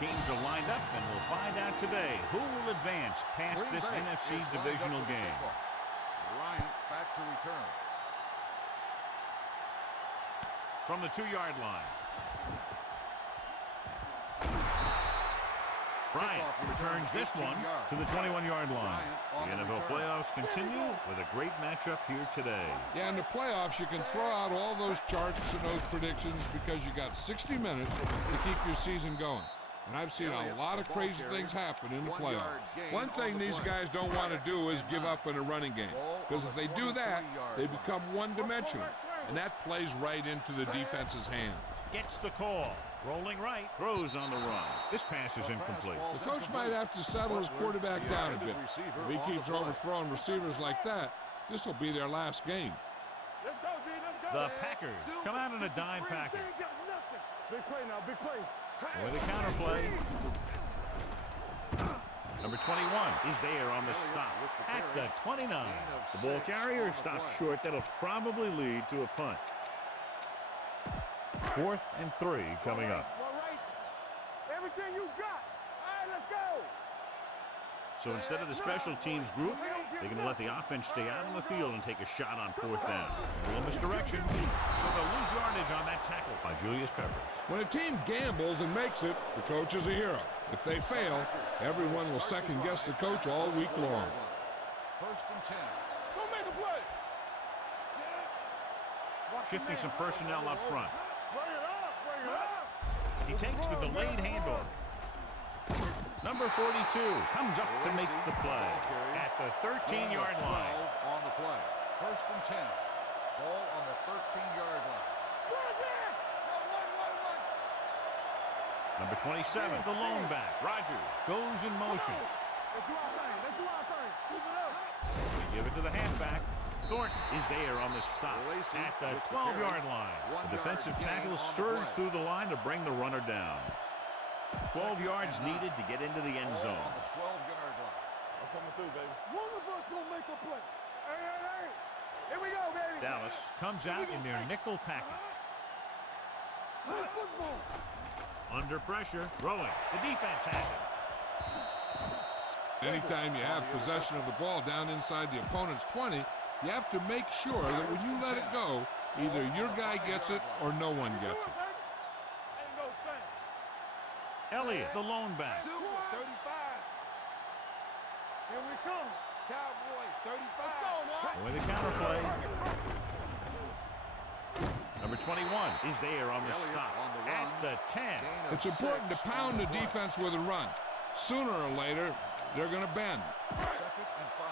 teams are lined up, and we'll find out today who will advance past this NFC divisional game. Bryant back to return. From the 2-yard line. Bryant returns this one to the 21-yard line. The NFL playoffs continue with a great matchup here today. Yeah, in the playoffs, you can throw out all those charts and those predictions because you got 60 minutes to keep your season going. And I've seen a lot of crazy things happen in the playoffs. One thing these guys don't want to do is give up in a running game. Because if they do that, they become one-dimensional. And that plays right into the defense's hands. Gets the call. Rolling right. Throws on the run. This pass is incomplete. The coach might have to settle his quarterback down a bit. If he keeps overthrowing receivers like that, this will be their last game. The Packers come out in a dime package. Big play now, big play. With a counterplay. Number 21 is there on the stop at the 29. The ball carrier stops short. That'll probably lead to a punt. 4th and 3 coming up. All right. Everything you got. All right, let's go. So instead of the special teams group, they're going to let the offense stay out on the field and take a shot on 4th down. A little misdirection, so they'll lose yardage on that tackle by Julius Peppers. When a team gambles and makes it, the coach is a hero. If they fail, everyone will second-guess the coach all week long. 1st and 10. Don't make a play. Shifting some personnel up front. Bring it up, bring it up. He takes the delayed handoff. Number 42 comes up to make the play at the 13-yard line. On the play. 1st and 10. Ball on the 13-yard line. Number 27, the lone back. Rogers goes in motion. Let's do our thing. Let's do our thing. Move it up. They give it to the halfback. Thornton is there on the stop at the 12-yard line. The defensive tackle surged through the line to bring the runner down. 12 yards needed to get into the end zone. On the 12-yard line. I'm coming through, baby. One of us gonna make a play. Hey, hey, hey. Here we go, baby. Dallas comes out in their nickel package. Good football. Under pressure, throwing. The defense has it. Anytime you have possession of the ball down inside the opponent's 20, you have to make sure that when you let it go, either your guy gets it or no one gets it. Ain't no thing. Elliott, the lone back. Super 35. Here we come. Cowboy 35. Let's go, man. With a counterplay. Number 21 is there on the stop at the 10. It's important to pound the defense with a run. Sooner or later, they're going to bend. 2nd and 5.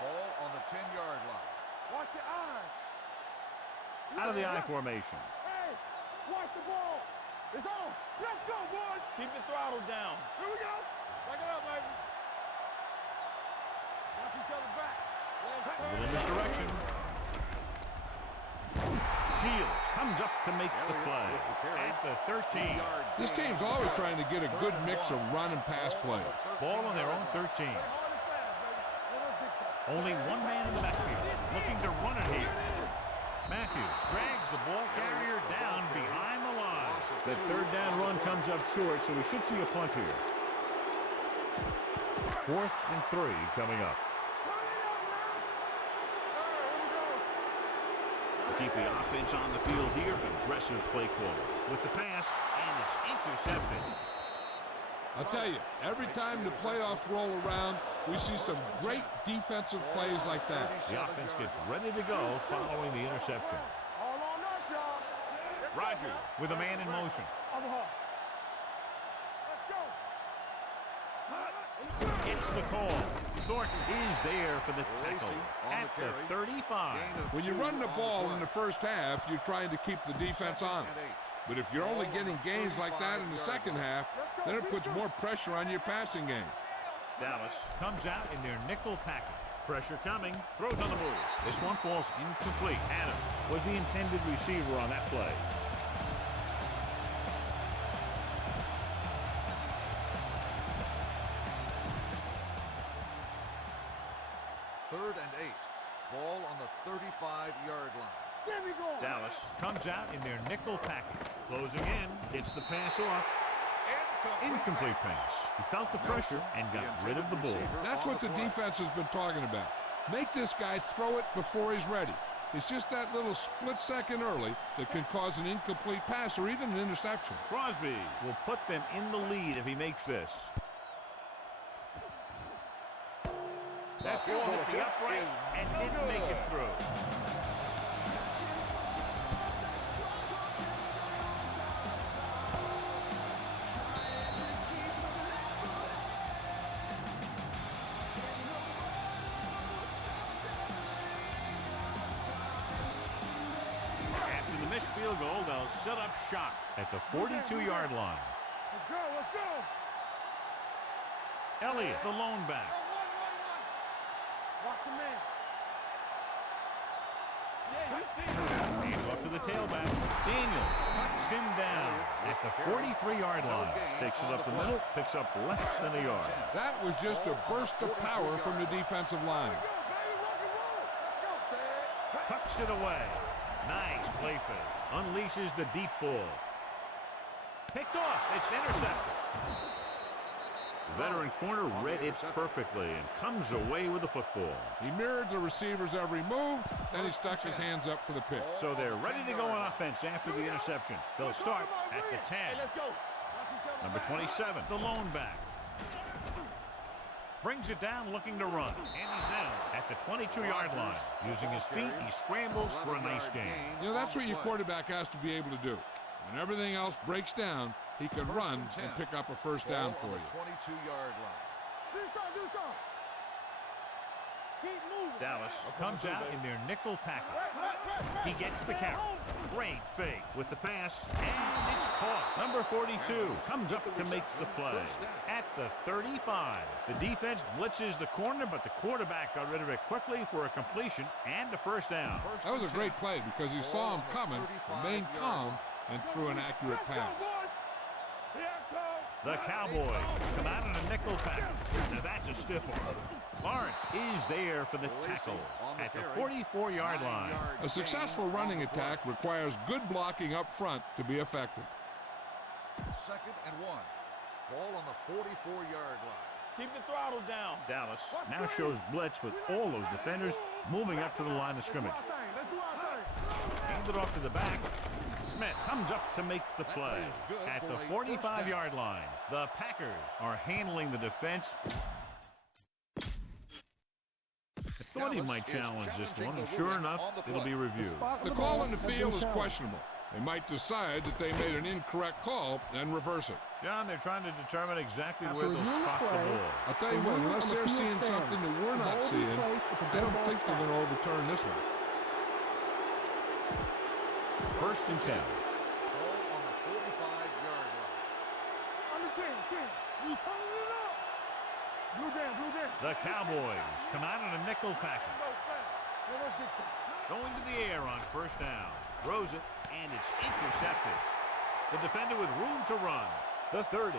Ball on the 10-yard line. Watch your eyes. Out of the I formation. Hey, watch the ball. It's on. Let's go, boys. Keep the throttle down. Here we go. Back it up, baby. Watch each other back. A little misdirection. Shields comes up to make the play at the 13. This team's always trying to get a good mix of run and pass plays. Ball on their own 13. Only one man in the backfield looking to run it here. Matthews drags the ball carrier down behind the line. That 3rd down run comes up short, so we should see a punt here. 4th and 3 coming up. Keep the offense on the field here. Aggressive play call with the pass, and it's intercepted. I'll tell you, every time the playoffs roll around, we see some great defensive plays like that. The offense gets ready to go following the interception. All on us, y'all. Rogers with a man in motion. Let's go. Gets the call. Thornton is there for the tackle at the 35. When you run the ball in the first half, you're trying to keep the defense honest. But if you're only getting gains like that in the second half, then it puts more pressure on your passing game. Dallas comes out in their nickel package. Pressure coming. Throws on the move. This one falls incomplete. Adams was the intended receiver on that play. Third and 8. Ball on the 35-yard line. There we go. Dallas comes out in their nickel package. Closing in. Gets the pass off. Incomplete pass. He felt the pressure and got rid of the ball. That's what the defense has been talking about. Make this guy throw it before he's ready. It's just that little split second early that can cause an incomplete pass or even an interception. Crosby will put them in the lead if he makes this. That ball hit the upright and didn't make it through. After the missed field goal, they'll set up shop at the 42-yard line. Let's go, let's go. Elliott, the lone back. Watch him, man. Yeah, Hands off to the tailback. Daniels cuts him down at the 43-yard line. Takes it up the middle, picks up less than a yard. That was just a burst of power from the defensive line. Go, baby, rock and roll. Let's go. Tucks it away. Nice play fake. Unleashes the deep ball. Picked off. It's intercepted. The veteran corner read it perfectly and comes away with the football. He mirrored the receiver's every move, then he stuck his hands up for the pick. So they're ready to go on offense after the interception. They'll start at the 10. Hey, let's go. Number 27, the lone back. Brings it down looking to run. And he's now at the 22-yard line. Using his feet, he scrambles for a nice gain. You know, that's what your quarterback has to be able to do. When everything else breaks down, he can run and pick up a first down for you. 22-yard line. Do something. Keep moving. Dallas comes out in their nickel package. He gets the count. Great fake with the pass, and it's caught. Number 42 comes up to make the play. At the 35, the defense blitzes the corner, but the quarterback got rid of it quickly for a completion and a first down. That was a great play because he saw him coming, remained calm, and threw an accurate pass. The Cowboys come out in a nickel package. Now that's a stiff one. Lawrence is there for the tackle at the 44-yard line. A successful running attack requires good blocking up front to be effective. 2nd and 1. Ball on the 44-yard line. Keep the throttle down. Dallas now shows blitz with all those defenders moving up to the line of scrimmage. Let's do our thing. Handed off to the back. Smith comes up to make the play at the 45-yard line. The Packers are handling the defense. I thought he might challenge this one, and sure enough, it'll be reviewed. The call on the field is questionable. They might decide that they made an incorrect call and reverse it. John, they're trying to determine exactly where they'll spot the ball. I'll tell you what, unless they're seeing something that we're not seeing, I don't think they're going to overturn this one. 1st and 10. Ball on the 45-yard line. On the 10. We turning it up. Blue down. The Cowboys come out in a nickel package. Let's get to Going to the air on 1st down. Throws it, and it's intercepted. The defender with room to run. The 30.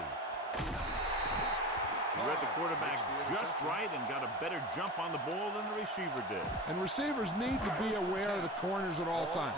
He read the quarterback just right and got a better jump on the ball than the receiver did. And receivers need to be aware of the corners at all times.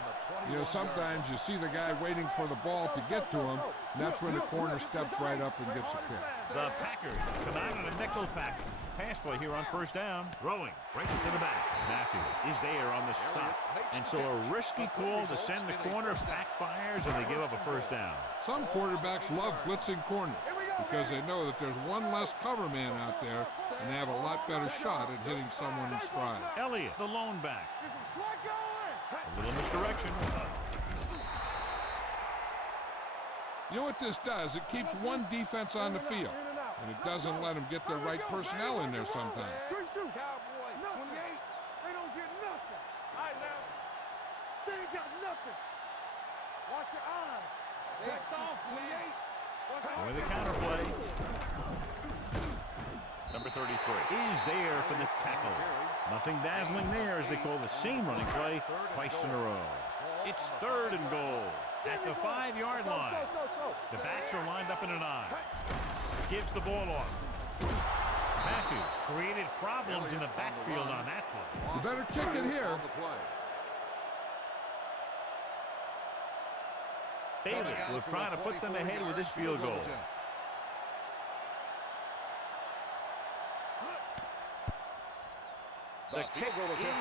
You know, sometimes you see the guy waiting for the ball to get to him, and that's when the corner steps right up and gets a pick. The Packers come out in a nickel package. Pass play here on 1st down. Throwing right to the back. Matthews is there on the stop. And so a risky call to send the corner backfires, and they give up a 1st down. Some quarterbacks love blitzing corners because they know that there's one less cover man out there, and they have a lot better shot at hitting someone in stride. Elliott, the lone back. A little misdirection. You know what this does? It keeps one defense on the field, and it doesn't let them get their right personnel in there sometimes. Cowboy, 28. They don't get nothing. All right, now. They ain't got nothing. Watch your eyes. Checked off, 28. With the counter play. Number 33 is there for the tackle. Nothing dazzling there as they call the same running play twice in a row. It's 3rd and goal at the 5-yard line. The backs are lined up in an I. Gives the ball off. Matthews created problems in the backfield on that play. You better kick it here. Bailey will try to put them ahead with this field goal. The kick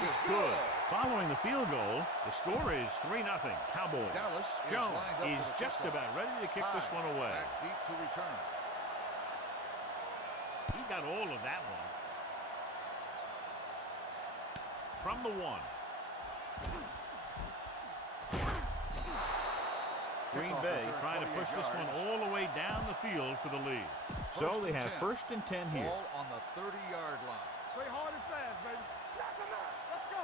is good. Following the field goal, the score is 3-0 Cowboys. Jones is just about ready to kick this one away. Back deep to return. He got all of that one. From the 1. Green Bay trying to push this one all the way down the field for the lead. So they have 1st and 10 here. Ball on the 30-yard line. Play hard and fast, baby. Knock him out. Let's go.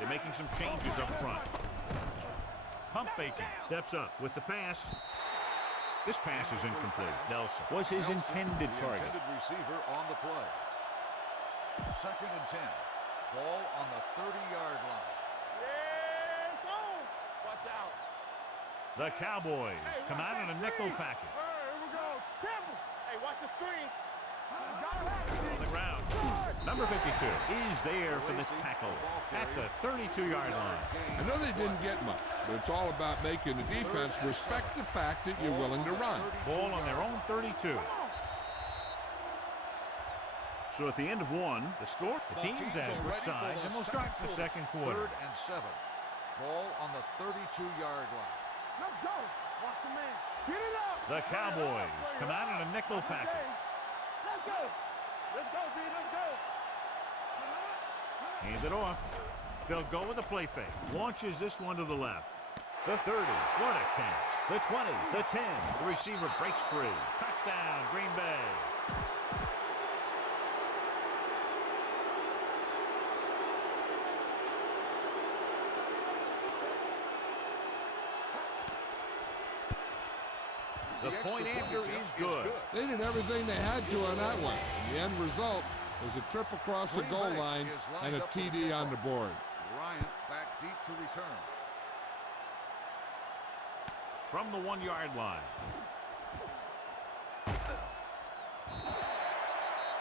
They're making some changes up front. Pump faking. Steps up with the pass. This pass is incomplete. Nelson was his intended target. Intended receiver on the play. 2nd and 10. Ball on the 30-yard line. Yes, on. Watch out. The Cowboys come out in a nickel package. Here we go. Careful. Hey, watch the screen. On the ground. Number 52 is there for the tackle at the 32-yard line. I know they didn't get much, but it's all about making the defense respect the fact that you're willing to run. Ball on their own 32. So at the end of 1, the score, the teams as switch sides, and we'll start the second quarter. 3rd and 7. Ball on the 32-yard line. Let's go. Watch the man. Get it up. The Cowboys come out in a nickel package. Let's go. Let's go, D. Let's go. Hands it off. They'll go with a play fake. Launches this one to the left. The 30. What a catch. The 20. The 10. The receiver breaks free. Touchdown, Green Bay. The point after is good. They did everything they had to on that one. And the end result was a trip across the goal line and a TD on the board. Bryant back deep to return. From the 1-yard line.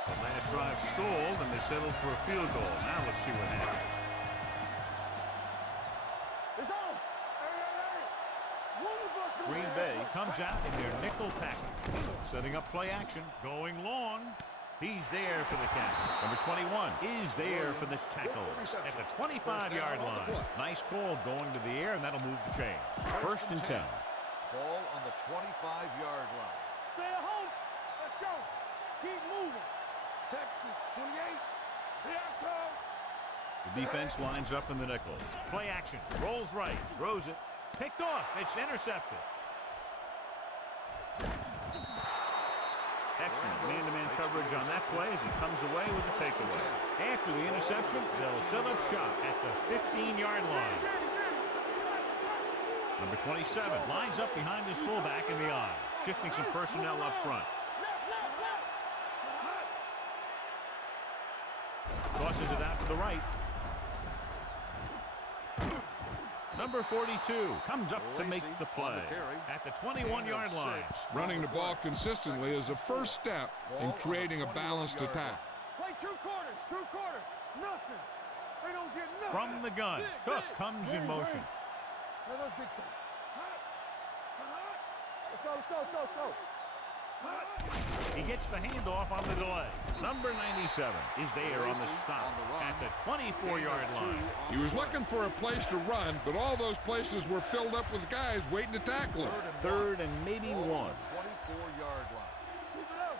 The last drive stalled, and they settled for a field goal. Now let's see what happens. It's on. Green Bay comes out in their nickel package. Setting up play action. Going long. He's there for the catch. Number 21 is there for the tackle at the 25-yard line. Nice call going to the air, and that'll move the chain. 1st and 10. Ball on the 25-yard line. Stay at home. Let's go. Keep moving. Texas 28. Here I come. The defense lines up in the nickel. Play action. Rolls right. Throws it. Picked off. It's intercepted. Excellent man-to-man coverage on that play as he comes away with the takeaway. After the interception, they'll set up shop at the 15-yard line. Number 27 lines up behind his fullback in the eye, shifting some personnel up front. Tosses it out to the right. Number 42 comes up to make the play at the 21-yard line. Running the ball consistently is the first step in creating a balanced attack. Play true quarters. True quarters. Nothing. They don't get nothing. From the gun, Cook comes in motion. Let's big time. Let's go, let's go, let's go, let's go. He gets the handoff on the delay. Number 97 is there on the stop at the 24-yard line. He was looking for a place to run, but all those places were filled up with guys waiting to tackle him. 3rd and maybe 1. 24-yard line. Keep it up.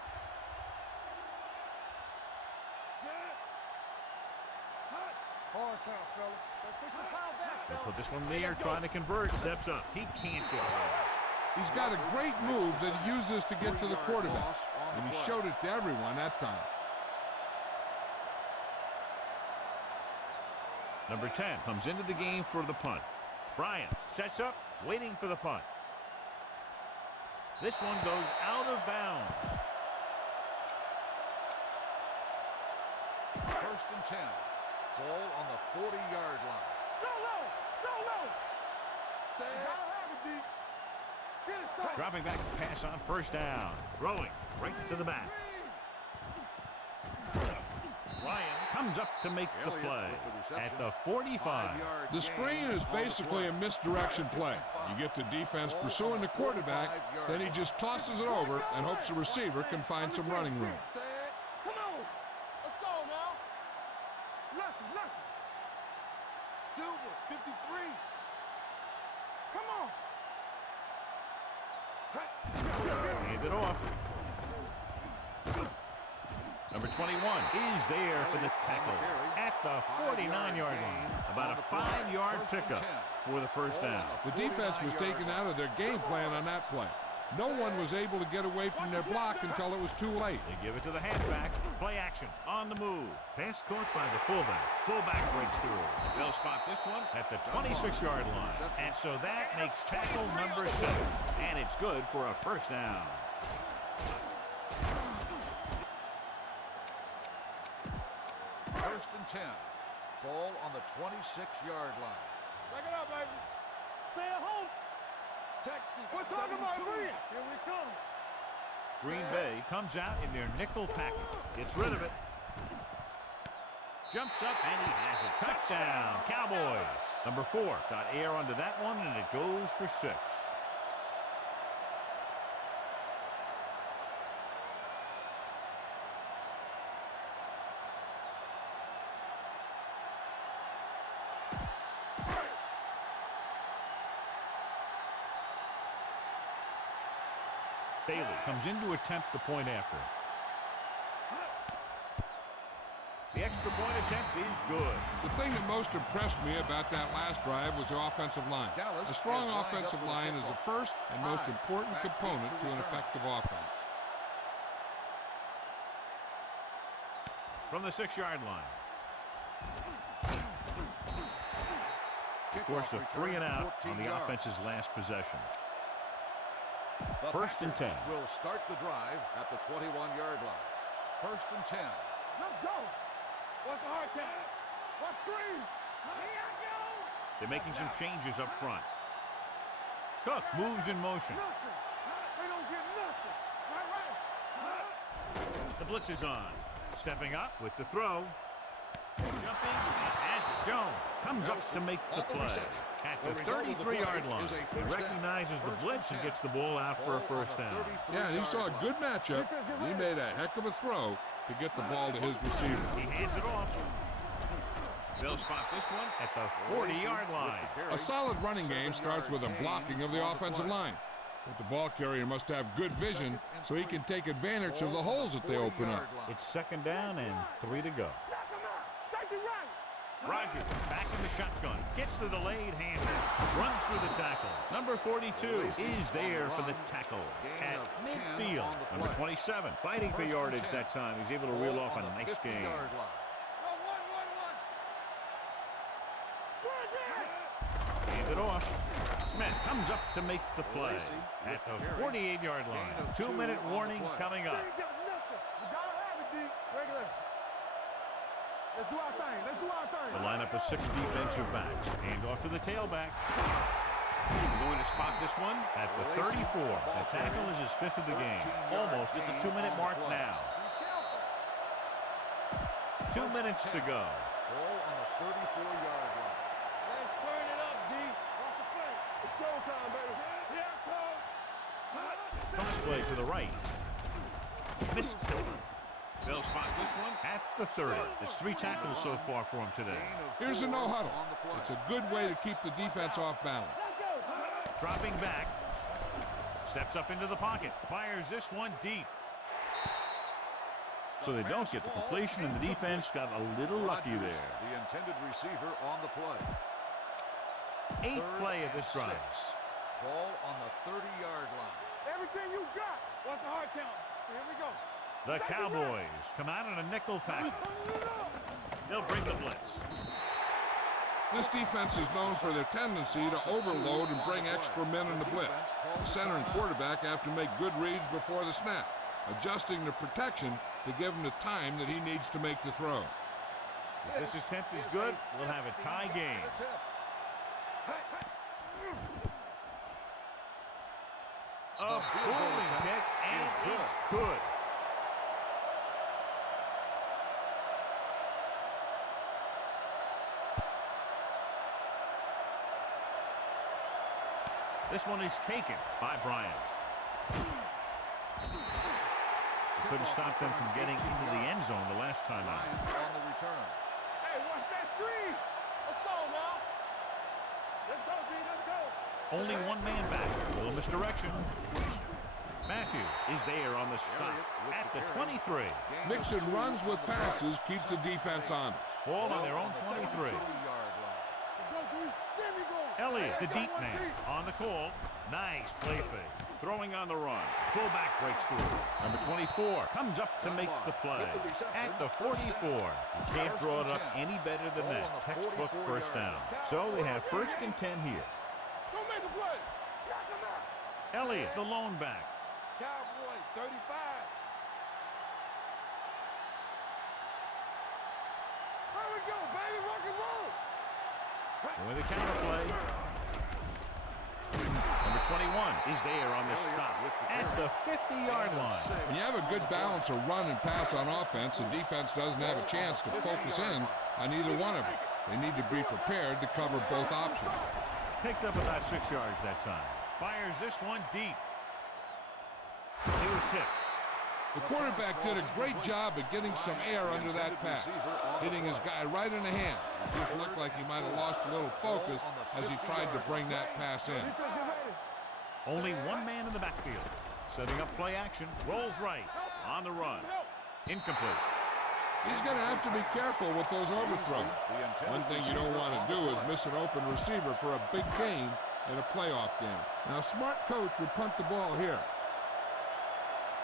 Hard count, fella. Push the pile back, They'll fella. put this one there, trying to convert. Steps up. He can't get away. He's got a great move that he uses to get to the quarterback, and he showed it to everyone that time. Number 10 comes into the game for the punt. Bryant sets up, waiting for the punt. This one goes out of bounds. 1st and 10. Ball on the 40-yard line. Go low. Go low. Gotta have it, D. Get it started. Dropping back to pass on 1st down. Throwing right to the back. Ryan comes up to make the play at the 45. The screen is basically a misdirection play. You get the defense pursuing the quarterback, then he just tosses it over and hopes the receiver can find some running room. Come on. Let's go now. Silver, 53. Come on. Hand it off. Number 21 is there for the tackle at the 49-yard line. About a 5-yard pickup for the first down. The defense was taken out of their game plan on that play. No one was able to get away from their block until it was too late. They give it to the halfback. Play action on the move. Pass caught by the fullback. Fullback breaks through. They'll spot this one at the 26-yard line. And so that makes tackle number 7. And it's good for a first down. First and 10. Ball on the 26-yard line. Back it up, baby. Stay at home. Texas. We're talking about free. Here we come. Green Bay comes out in their nickel package. Gets rid of it. Jumps up and he has it. Touchdown, Cowboys. Number 4 got air under that one and it goes for 6. Bailey comes in to attempt the point after. The extra point attempt is good. The thing that most impressed me about that last drive was the offensive line. A strong offensive line is the first and most important component to an effective offense. From the 6-yard line. Forced a 3 and out on the offense's last possession. First and 10. Will start the drive at the 21-yard line. First and 10. Let's go. What's the hard time? What's screen? Here I go. They're making some changes up front. Cook moves in motion. Nothing. They don't get nothing. Right. The blitz is on. Stepping up with the throw. Jumping and has it. Jones comes up to make the play. At the 33-yard line, he recognizes the blitz and gets the ball out for a first down. Yeah, and he saw a good matchup. He made a heck of a throw to get the ball to his receiver. He hands it off. They'll spot this one at the 40-yard line. A solid running game starts with a blocking of the offensive line. But the ball carrier must have good vision so he can take advantage of the holes that they open up. It's second down and 3 to go. Rogers back in the shotgun. Gets the delayed handoff. Runs through the tackle. Number 42 is there for the tackle at midfield. Number 27 fighting for yardage that time. He's able to reel off a nice gain. Hand it off. Smith comes up to make the play at the 48-yard line. 2-minute warning coming up. Let's do our thing. Let's do our thing. The lineup of 6 defensive backs. Hand off to the tailback. We're going to spot this one at the 34. The tackle is his 5th of the game. Almost at the 2-minute mark now. 2 minutes to go. Ball on the 34-yard line. Let's turn it up, D. Watch the play. It's showtime, baby. Here it comes. Pass play to the right. Missed it. They'll spot this one at the 30. It's 3 tackles so far for him today. Here's a no-huddle. It's a good way to keep the defense off balance. Dropping back. Steps up into the pocket. Fires this one deep. So they don't get the completion, and the defense got a little lucky there. The intended receiver on the play. 8th play of this drive. Ball on the 30-yard line. Everything you got. What's the hard count? Here we go. The Cowboys come out in a nickel package. They'll bring the blitz. This defense is known for their tendency to overload and bring extra men in the blitz. The center and quarterback have to make good reads before the snap, adjusting the protection to give him the time that he needs to make the throw. If this attempt is good, we'll have a tie game. A fielding kick, and it's good. This one is taken by Bryant. Couldn't stop them from getting into the end zone the last time out. On the return. Hey, watch that screen. Let's go now. Only one man back. A little misdirection. Matthews is there on the stop at the 23. Mixing runs with passes keeps the defense honest. Ball on their own 23. Elliott, the deep man, on the call. Nice play fake. Throwing on the run. Fullback breaks through. Number 24 comes up to make the play at the 44. You can't draw it up any better than that. Textbook first down. So they have 1st and 10 here. Don't make a play. Elliott, the lone back. Cowboy, 35. There we go, baby. Rock and roll. With the counter play. Number 21 is there on the stop at the 50-yard line. When you have a good balance of run and pass on offense, the defense doesn't have a chance to focus in on either one of them. They need to be prepared to cover both options. Picked up about 6 yards that time. Fires this one deep. He was tipped. The quarterback did a great job of getting some air under that pass, hitting his guy right in the hand. It just looked like he might have lost a little focus as he tried to bring that pass in. Only one man in the backfield. Setting up play action. Rolls right. On the run. Incomplete. He's going to have to be careful with those overthrows. One thing you don't want to do is miss an open receiver for a big gain in a playoff game. Now, a smart coach would punt the ball here.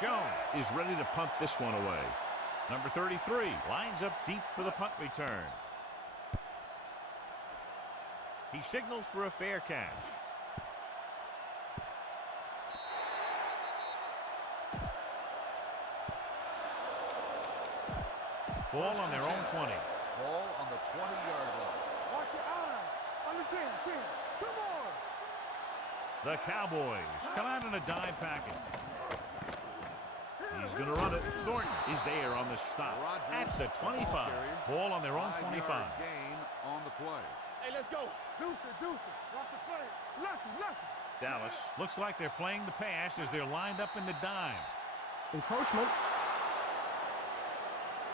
Jones is ready to punt this one away. Number 33 lines up deep for the punt return. He signals for a fair catch. Ball on their own 20. Ball on the 20-yard line. Watch your eyes. On the 10. Come on. The Cowboys come out in a dime package. He's going to run it. Thornton is there on the stop at the 25. Ball on their own 25. Gain on the play. Hey, let's go. Deuce it. Watch the play. Lucky. Dallas looks like they're playing the pass as they're lined up in the dime. Encroachment.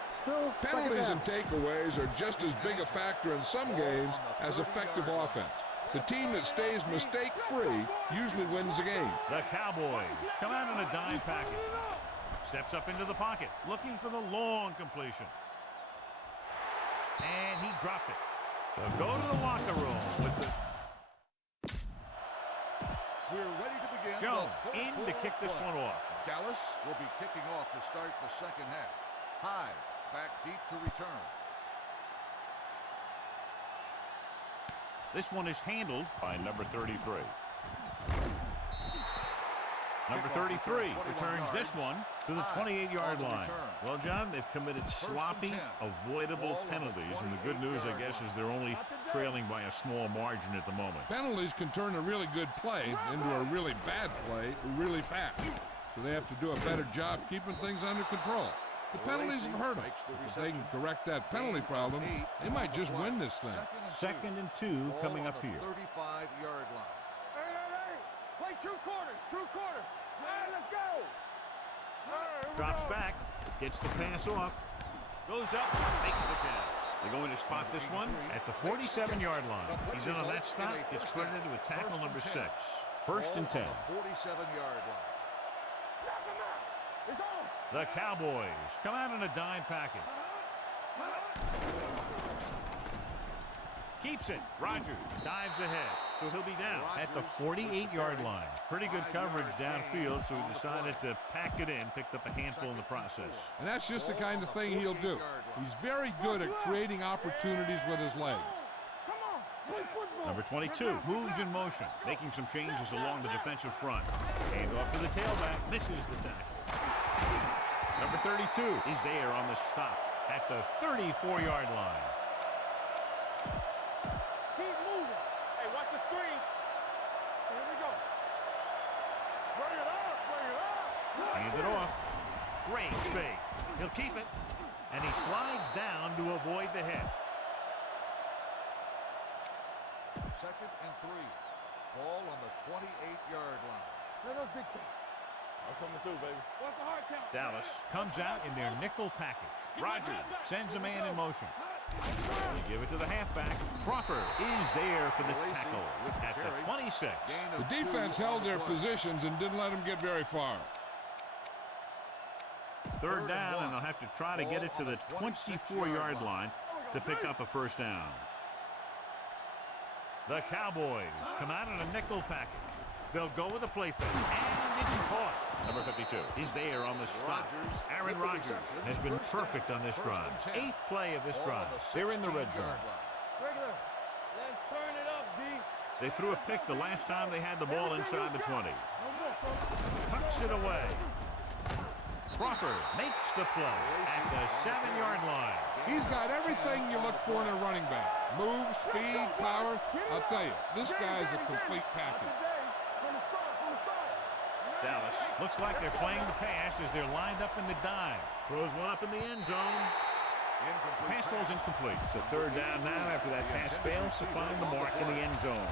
Still, penalties and takeaways are just as big a factor in some games as effective offense. The team that stays mistake-free usually wins the game. The Cowboys come out in a dime package. Steps up into the pocket, looking for the long completion. And he dropped it. So go to the locker room with the... We're ready to begin. Jones in to kick this one off. Dallas will be kicking off to start the second half. Hyde back deep to return. This one is handled by number 33. Number 33 returns this one to the 28-yard line. Well, John, they've committed sloppy, avoidable penalties, and the good news, I guess, is they're only trailing by a small margin at the moment. Penalties can turn a really good play into a really bad play really fast, so they have to do a better job keeping things under control. The penalties have hurt them. If they can correct that penalty problem, they might just win this thing. 2nd and 2 coming up here. 35-yard line. Hey. Play true quarters. Hey, let's go. Drops back, gets the pass off, goes up, makes the catch. They're going to spot this one at the 47-yard line. He's in on that stop. It's credited with tackle number 6. 1st and 10. 47-yard line. It's on. The Cowboys come out in a dime package. Keeps it. Rodgers dives ahead, so he'll be down at the 48-yard line. Pretty good coverage downfield, so he decided to pack it in, picked up a handful in the process. And that's just the kind of thing he'll do. He's very good at creating opportunities with his legs. Come on. Play football. Number 22 moves in motion, making some changes along the defensive front. Hand off to the tailback, misses the tackle. Number 32 is there on the stop at the 34-yard line. Keep moving. Hey, watch the screen. Here we go. Bring it up. Hand it off. Great fake. He'll keep it. And he slides down to avoid the hit. 2nd and 3. Ball on the 28-yard line. Let us big time. I'm coming through, baby. Dallas comes out in their nickel package. Rodgers sends a man in motion. You give it to the halfback. Crawford is there for the tackle at the 26. The defense held their positions and didn't let them get very far. Third down, and they'll have to try to get it to the 24-yard line to pick up a first down. The Cowboys come out in a nickel package. They'll go with a play fake, and it's caught. Number 52 is there on the stop. Aaron Rodgers has been perfect on this drive. 8th play of this drive. They're in the red zone. Regular. Let's turn it up, D. They threw a pick the last time they had the ball inside the 20. Tucks it away. Crawford makes the play at the 7-yard line. He's got everything you look for in a running back. Move, speed, power. I'll tell you, this guy's a complete package. Dallas looks like they're playing the pass as they're lined up in the dime. Throws one up in the end zone. Pass ball's incomplete. So third down now after that pass fails to find the mark in the end zone.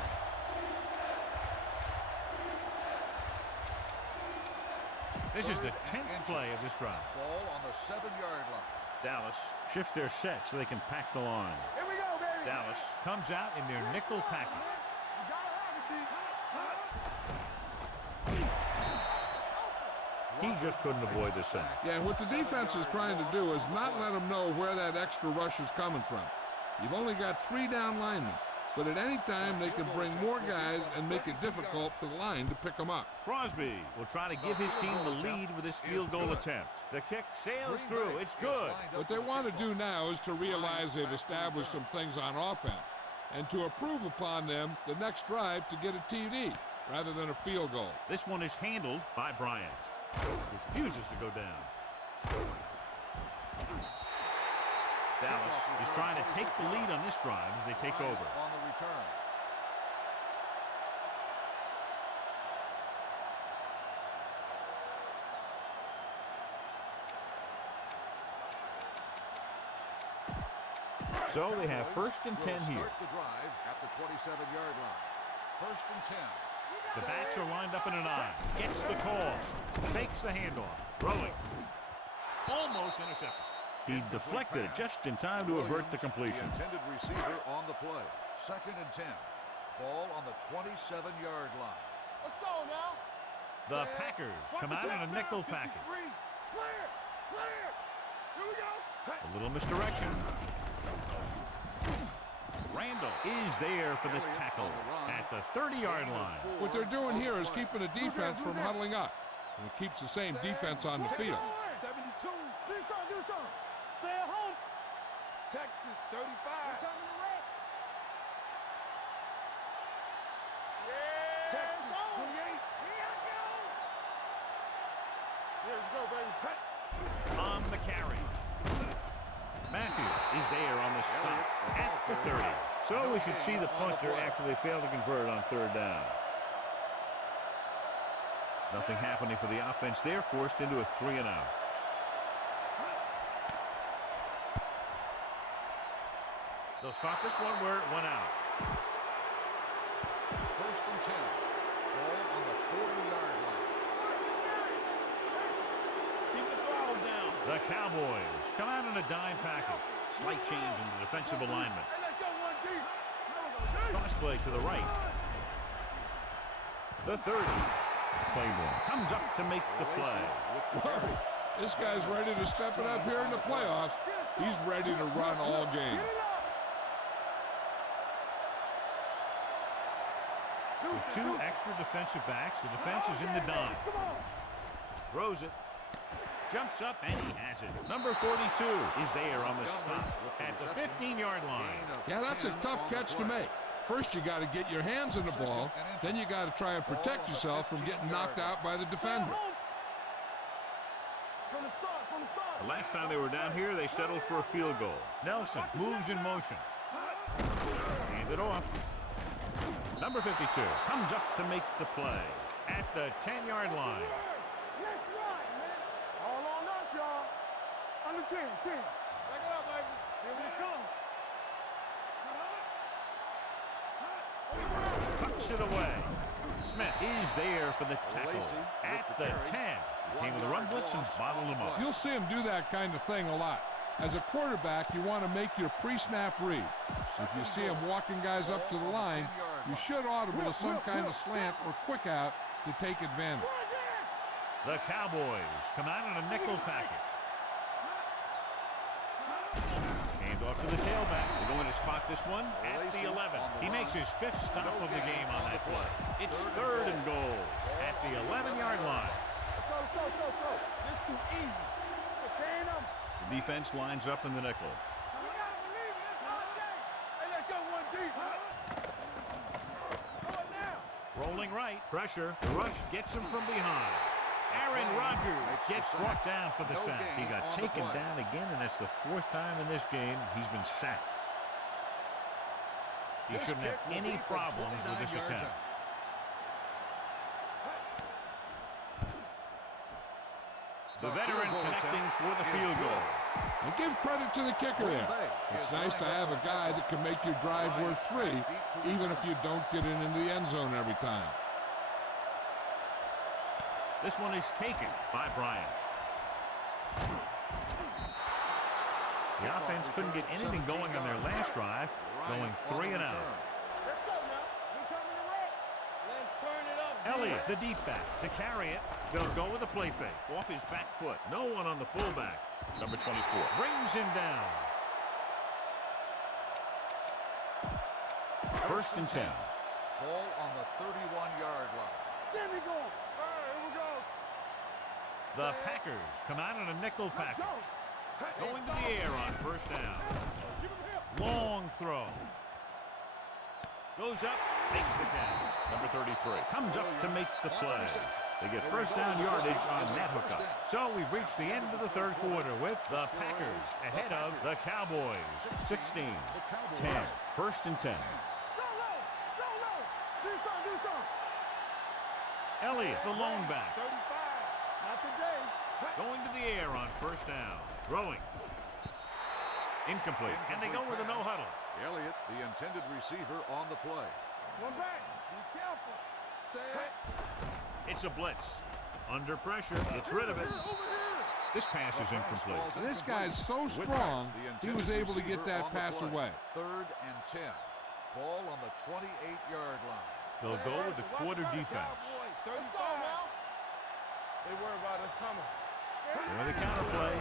This is the 10th play of this drive. Ball on the 7-yard line. Dallas shifts their set so they can pack the line. Here we go, baby. Dallas comes out in their nickel package. You gotta have it, D. He just couldn't avoid the sack. Yeah, and what the defense is trying to do is not let them know where that extra rush is coming from. You've only got 3 down linemen, but at any time they can bring more guys and make it difficult for the line to pick them up. Crosby will try to give his team the lead with his field goal attempt. The kick sails through. It's good. What they want to do now is to realize they've established some things on offense and to improve upon them the next drive to get a TD rather than a field goal. This one is handled by Bryant. Refuses to go down. Dallas is trying to take the lead on this drive as they take over. On the return. So they have 1st and 10 here. Start the drive at the 27-yard line. 1st and 10. The backs are lined up in an eye. Gets the call. Fakes the handoff. Throwing. Almost intercepted. He deflected it just in time to avert the completion. The intended receiver on the play. 2nd and 10. Ball on the 27-yard line. Let's go now. The Packers come out in a nickel package. Clear. Clear. Here we go. A little misdirection. Randall is there for the tackle at the 30-yard line. What they're doing here is keeping the defense from huddling up. And it keeps the same defense on the field. 72. Do something. Stay at home. Texas 35. Texas 28. Here we go, baby. On the carry. Matthews is there on the stop at the 30. So we should see the punter after they fail to convert on third down. Nothing happening for the offense. They're forced into a 3-and-out. They'll start this one where it went out. 1st and 10. Ball on the 40-yard line. Keep the throttle down. The Cowboys come out in a dime package. Slight change in the defensive alignment. Hey, let's go, 1D. Cross play to the right. The 30. Claiborne comes up to make the play. Whoa, this guy's ready to step it up here in the playoffs. He's ready to run all game. With 2 extra defensive backs, the defense is in the dime. Throws it. Jumps up, and he has it. Number 42 is there on the stop at the 15-yard line. Yeah, that's a tough catch to make. First, you got to get your hands on the ball. Then you got to try and protect yourself from getting knocked out by the defender. From the start. The last time they were down here, they settled for a field goal. Nelson moves in motion. Hand it off. Number 52 comes up to make the play at the 10-yard line. Let's run, man. All on us, y'all. Under 10. Back it up, baby. Here we come. Tucks it away. Smith is there for the tackle at the 10. Came with a run blitz and bottled him up. You'll see him do that kind of thing a lot. As a quarterback, you want to make your pre-snap read. If you see him walking guys up to the line, you should audible to some kind of slant or quick out to take advantage. The Cowboys come out in a nickel package. Hand off to the tailback. They're going to spot this one at the 11. He makes his 5th stop of the game on that play. It's 3rd and goal at the 11-yard line. Go. This is too easy. Contain them. The defense lines up in the nickel. You gotta believe it. It's our game. Hey, let's go one deep. Go it now. Rolling right. Pressure. The rush gets him from behind. Aaron Rodgers gets brought down for the sack. He got taken down again, and that's the 4th time in this game he's been sacked. He shouldn't have any problems with this attempt. The veteran connecting for the field goal. And give credit to the kicker there. It's nice to have a guy that can make your drive worth 3, even if you don't get it into the end zone every time. This one is taken by Bryant. The offense couldn't get anything going on their last drive, going 3 and out. Let's go now. We coming to wreck. Let's turn it up. Elliott, the deep back, to carry it. They'll go with a play fake. Off his back foot. No one on the fullback. Number 24. Brings him down. 1st and 10. Ball on the 31-yard line. There we go. All right, here we go. The Packers come out in a nickel package. Going to the air on 1st down. Give him here. Long throw. Goes up, makes the catch. Number 33 comes up to make the play. They get 1st down yardage on that hookup. So we've reached the end of the 3rd quarter with the Packers ahead of the Cowboys. 16, 10, 1st and 10. Go low. Do something. Elliott, the lone back, 35. Not today. going to the air on 1st down. Throwing. Incomplete. And they go with a no huddle. Elliott, the intended receiver, on the play. One back. Be careful. Set. It's a blitz. Under pressure, gets rid of it. This pass is incomplete. And this guy's so strong, he was able to get that pass away. 3rd and 10. Ball on the 28-yard line. They'll go with the quarter defense. Let's go now. They worry about us coming. For the counterplay.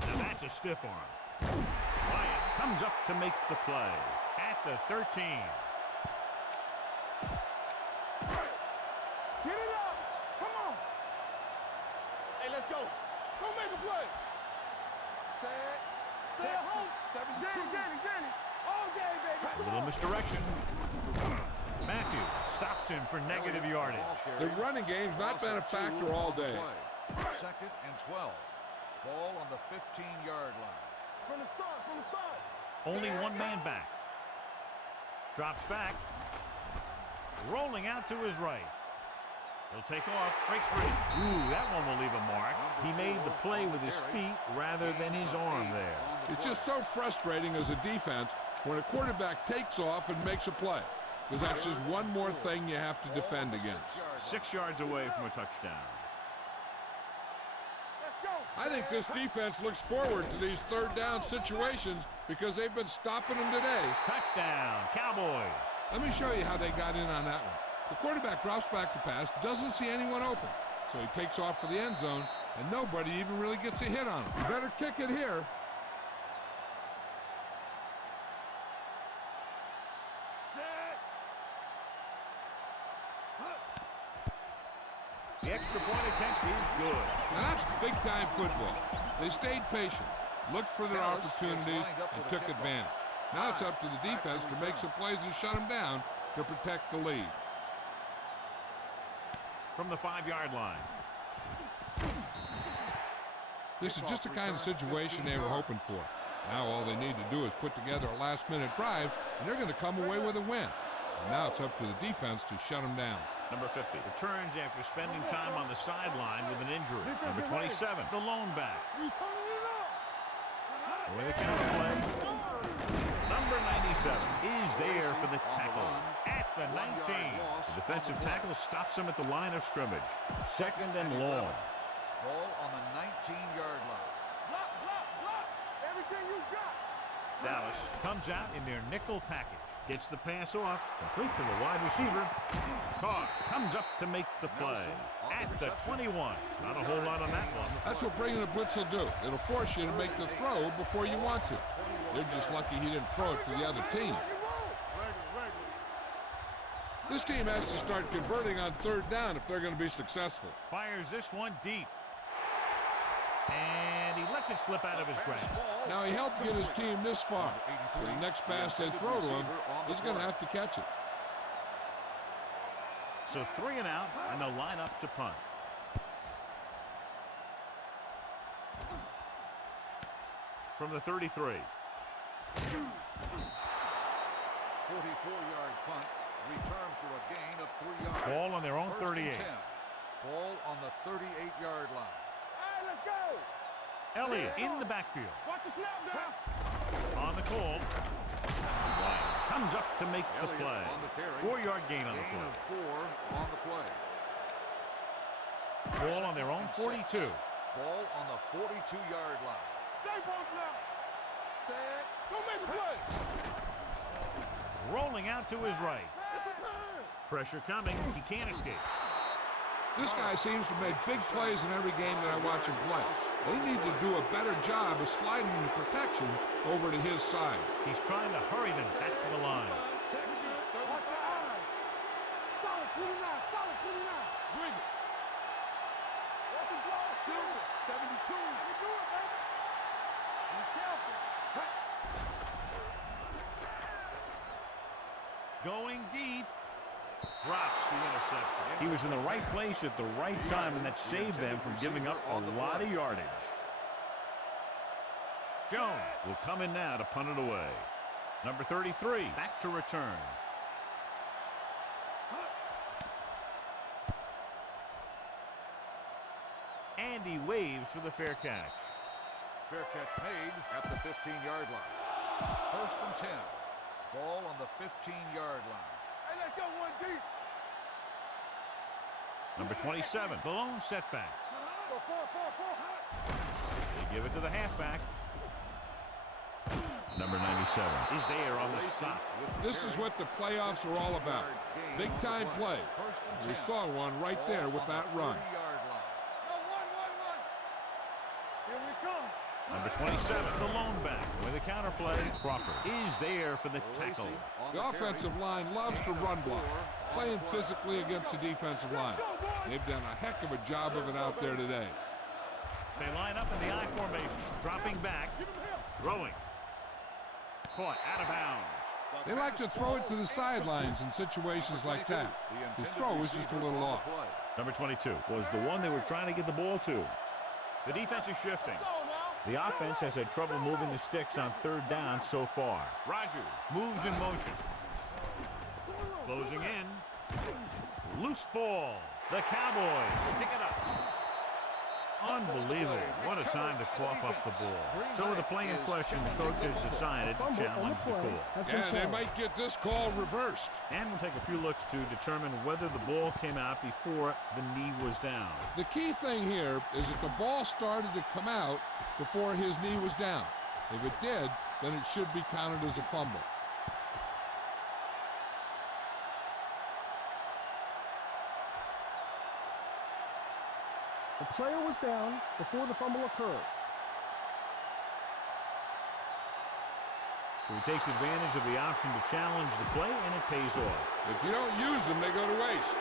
Now that's a stiff arm. Bryant comes up to make the play at the 13. Get it up. Come on. Hey, let's go. Go make a play. Set home. 72. Jenny. All day, baby. A little misdirection. Matthews stops him for negative yardage. The running game's not been a factor all day. 2nd and 12. Ball on the 15-yard line. From the start. Only one man back. Drops back. Rolling out to his right. He'll take off. Breaks free. Ooh, that one will leave a mark. He made the play with his feet rather than his arm there. It's just so frustrating as a defense when a quarterback takes off and makes a play, because that's just one more thing you have to defend against. 6 yards away from a touchdown. I think this defense looks forward to these 3rd down situations because they've been stopping them today. Touchdown, Cowboys. Let me show you how they got in on that one. The quarterback drops back to pass, doesn't see anyone open, so he takes off for the end zone, and nobody even really gets a hit on him. You better kick it here. The extra point attempt is good. Now that's big-time football. They stayed patient, looked for their opportunities, and took advantage. Now it's up to the defense to make some plays and shut them down to protect the lead. From the 5-yard line. This is just the kind of situation they were hoping for. Now all they need to do is put together a last-minute drive, and they're going to come away with a win. And now it's up to the defense to shut them down. Number 50 returns after spending time on the sideline with an injury. Number 27, the lone back. With the counterplay. Number 97 is there for the tackle at the 19. The defensive tackle stops him at the line of scrimmage. 2nd and long. Ball on the 19-yard line. Dallas comes out in their nickel package. Gets the pass off, complete to the wide receiver. Carr comes up to make the play at the 21. Not a whole lot on that one. That's what bringing a blitz will do. It'll force you to make the throw before you want to. They're just lucky he didn't throw it to the other team. This team has to start converting on third down if they're going to be successful. Fires this one deep. And he lets it slip out of his grasp. Now, he helped get his team this far. So the next pass they throw to him, he's going to have to catch it. So 3 and out, and they'll line up to punt. From the 33. 44-yard punt. Return for a gain of 3 yards. Ball on their own 38. Ball on the 38-yard line. Hey, let's go. Elliott in the backfield. Watch the snap down. On the call. Wyatt comes up to make the play. 4-yard gain on the play. Gain of 4 on the play. Ball on their own 42. Ball on the 42-yard line. Stay both now. Set. Don't make a play. Rolling out to his right. Pressure coming. He can't escape. This guy seems to make big plays in every game that I watch him play. They need to do a better job of sliding the protection over to his side. He's trying to hurry them back to the line. Watch your eyes. Solid 29. Solid 29. Bring it. Watch the draw. Silver. 72. Let me do it, baby. Be careful. Going deep. Drops the interception. He was in the right place at the right time, and that saved them from giving up a lot of yardage. Jones will come in now to punt it away. Number 33 back to return. And he waves for the fair catch. Fair catch made at the 15-yard line. 1st and 10. Ball on the 15-yard line. Hey, let's go one deep. Number 27, the lone setback. Four. They give it to the halfback. Number 97 is there on the stop. This is what the playoffs are all about. Big-time play. We saw one right there with that run. No, one. Here we come. Number 27, the lone back. With a counterplay, Crawford is there for the tackle. The offensive line loves to run block, playing physically against the defensive line. They've done a heck of a job of it out there today. They line up in the I formation, dropping back, throwing. Caught out of bounds. They like to throw it to the sidelines in situations like that. His throw was just a little off. Number 22 was the one they were trying to get the ball to. The defense is shifting. The offense has had trouble moving the sticks on third down so far. Rodgers moves in motion. Closing in. Loose ball. The Cowboys pick it up. Unbelievable. What a time to cough up the ball. So with the play in question, the coach has decided to challenge the call. Yeah, they might get this call reversed. And we'll take a few looks to determine whether the ball came out before the knee was down. The key thing here is that the ball started to come out before his knee was down. If it did, then it should be counted as a fumble. The player was down before the fumble occurred. So he takes advantage of the option to challenge the play, and it pays off. If you don't use them, they go to waste.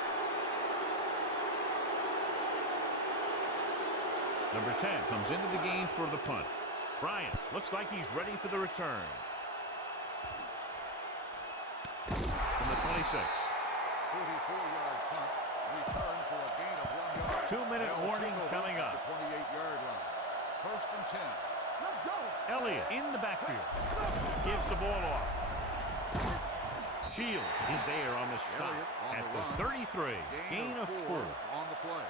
Number 10 comes into the game for the punt. Bryant looks like he's ready for the return. From the 26. 44-yard punt. Return for a gain of 1 yard. 2-minute warning coming up. 28-yard line. 1st and 10. Let's go. Elliott in the backfield. Gives the ball off. Shields is there on the stop at the 33. Gain of 4 on the play.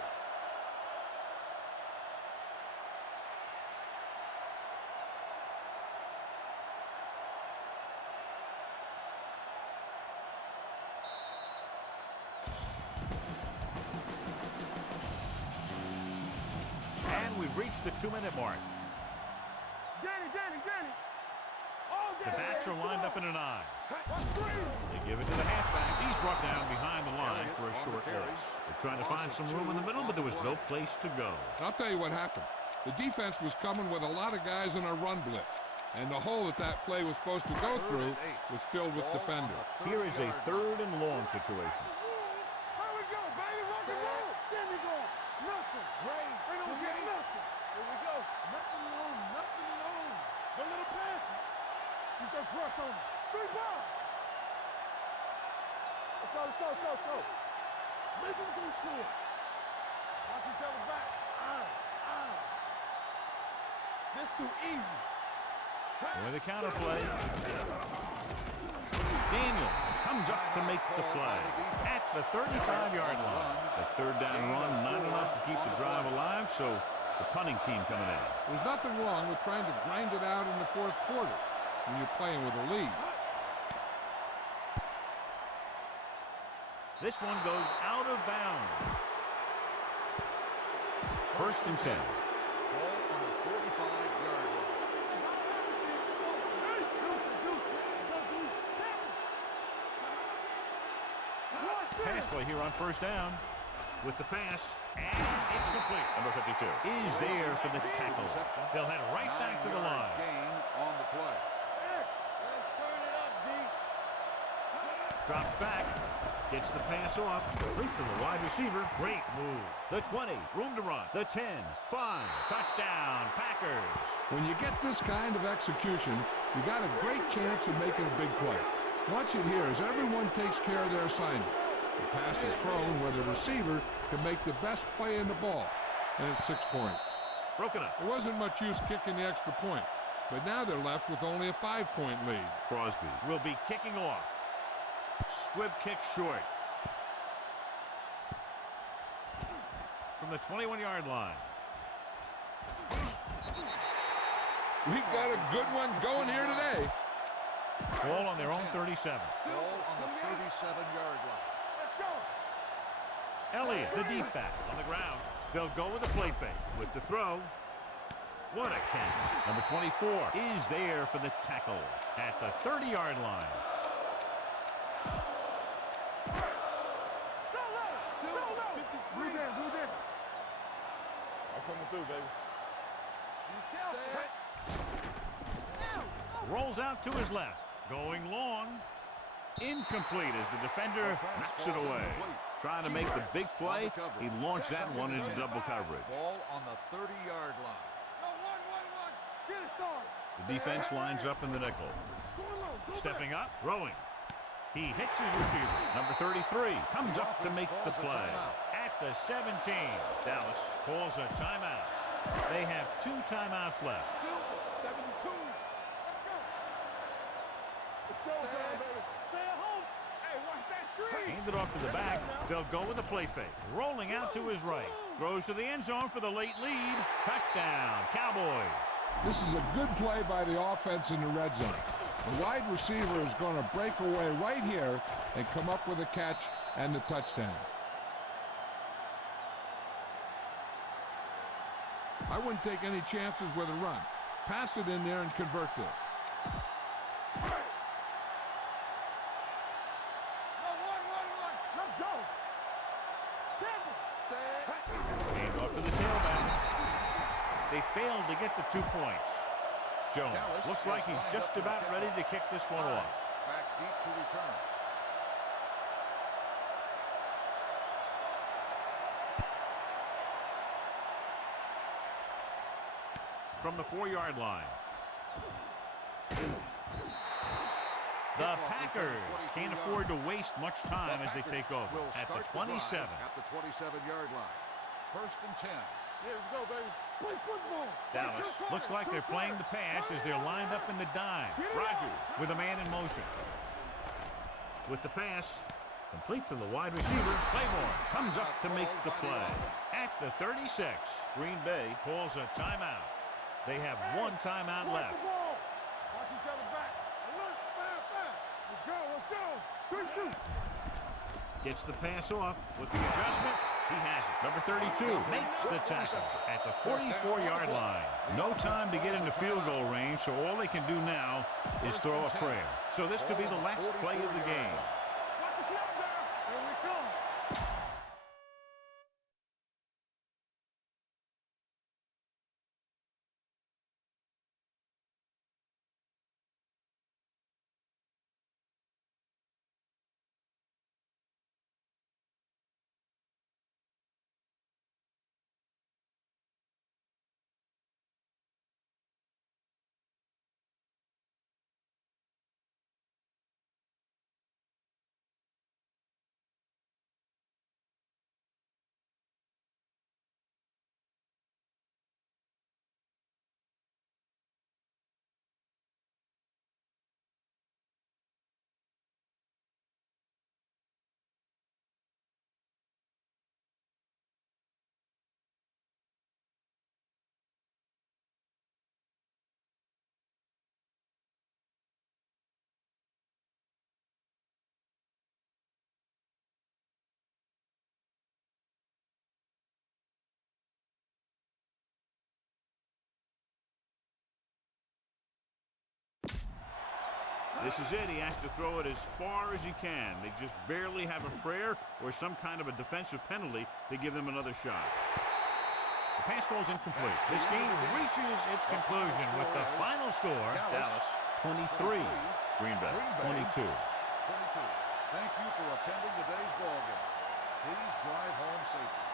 And we've reached the 2-minute mark. Danny. All The backs are lined up in an I. They give it to the halfback. He's brought down behind the line for a short loss. They're trying to find some room in the middle, but there was no place to go. I'll tell you what happened. The defense was coming with a lot of guys in a run blitz, and the hole that that play was supposed to go through was filled with defenders. Here is a 3rd and long situation. How we go, baby? Rock and roll. There we go. Nothing. Great. They don't get nothing. Here we go. Nothing long. Nothing long. The little pass. You can cross on him. 3 ball. Let's go, let's go, let's go, let's go. Make them go short. Watch each other back. Eyes. This too easy. With the counter play. Daniels comes up to make the play at the 35-yard line. The 3rd down run, not enough to keep the drive alive, so the punting team coming in. There's nothing wrong with trying to grind it out in the 4th quarter when you're playing with a lead. This one goes out of bounds. 1st and 10. Ball on the 45-yard line. Pass play here on 1st down. With the pass, and it's complete. Number 52 is there for the tackle. They'll head right back to the line. Gain on the play. Let's turn it up, D. Drops back, gets the pass off, complete to the wide receiver. Great move. The 20, room to run. The 10, 5, touchdown, Packers. When you get this kind of execution, you got a great chance of making a big play. Watch it here as everyone takes care of their assignment. The pass is thrown where the receiver can make the best play in the ball, and it's 6 points. Broken up. There wasn't much use kicking the extra point, but now they're left with only a 5-point lead. Crosby will be kicking off. Squib kick short. From the 21-yard line. We've got a good one going here today. Ball on their own 37. Ball on the 37-yard line. Elliott, the deep back, on the ground. They'll go with a play fake. With the throw. What a catch. Number 24 is there for the tackle at the 30-yard line. I'm coming through, baby. Rolls out to his left. Going long. Incomplete as the defender knocks it away. Trying to make the big play. He launched that one into double coverage. Ball on the 30-yard line. Get it started. The defense lines up in the nickel. Stepping up, throwing. He hits his receiver. Number 33 comes up to make the play. At the 17, Dallas calls a timeout. They have 2 timeouts left. 72. Let's go. It's showtime, baby. Stay at home. Hey, watch that screen. Handed off to the back. They'll go with a play fake. Rolling out to his right. Throws to the end zone for the late lead. Touchdown, Cowboys. This is a good play by the offense in the red zone. The wide receiver is going to break away right here and come up with a catch and the touchdown. I wouldn't take any chances with a run. Pass it in there and convert this. Let's go. Hand off to the tailback. They failed to get the 2 points. Jones looks like he's just about ready to kick this one off. Back deep to return. From the 4-yard line. The Packers can't afford to waste much time as they take over at the 27. At the 27-yard line. 1st and 10. Here we go, baby. Play football. Dallas looks like they're playing the pass as they're lined up in the dime. Rodgers with a man in motion. With the pass, complete to the wide receiver. Claiborne comes up to make the play. At the 36, Green Bay calls a timeout. They have 1 timeout left. Watch each other back. Alert, fire. Let's go. Good shoot. Gets the pass off with the adjustment. He has it. Number 32 makes the tackle at the 44-yard line. No time to get into field goal range, so all they can do now is throw a prayer. So this could be the last play of the game. Watch the snap there. Here we come. This is it. He has to throw it as far as he can. They just barely have a prayer or some kind of a defensive penalty to give them another shot. The pass falls incomplete. This game reaches its conclusion with the final score, Dallas 23, Green Bay 22. 22. Thank you for attending today's ballgame. Please drive home safely.